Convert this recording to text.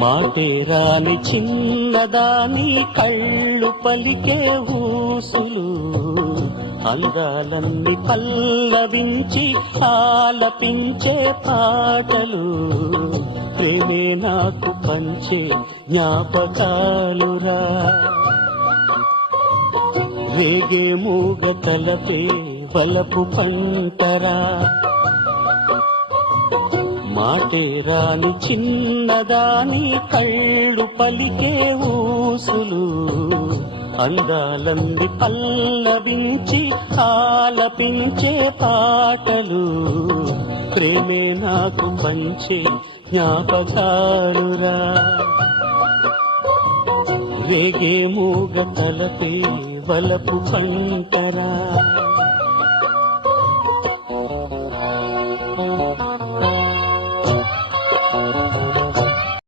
మాటేరాని చిన్నదాని కళ్ళు పలికే ఊసులు అందాలన్నీ పల్లవించి ఆలపించే పాటలు ప్రేమే నాకు పంచే జ్ఞాపకాలురా రేగే మూగ తలపే వలపు పంటరా మాటేరాని చిన్నదాని కళ్ళు పలికే ఊసులు అందాలంది పల్లవించి ఆలపించే పాటలు ప్రేమే నాకు పంచే జ్ఞాపకాలురా రేగే మూగ తలపే వలపు పంటరా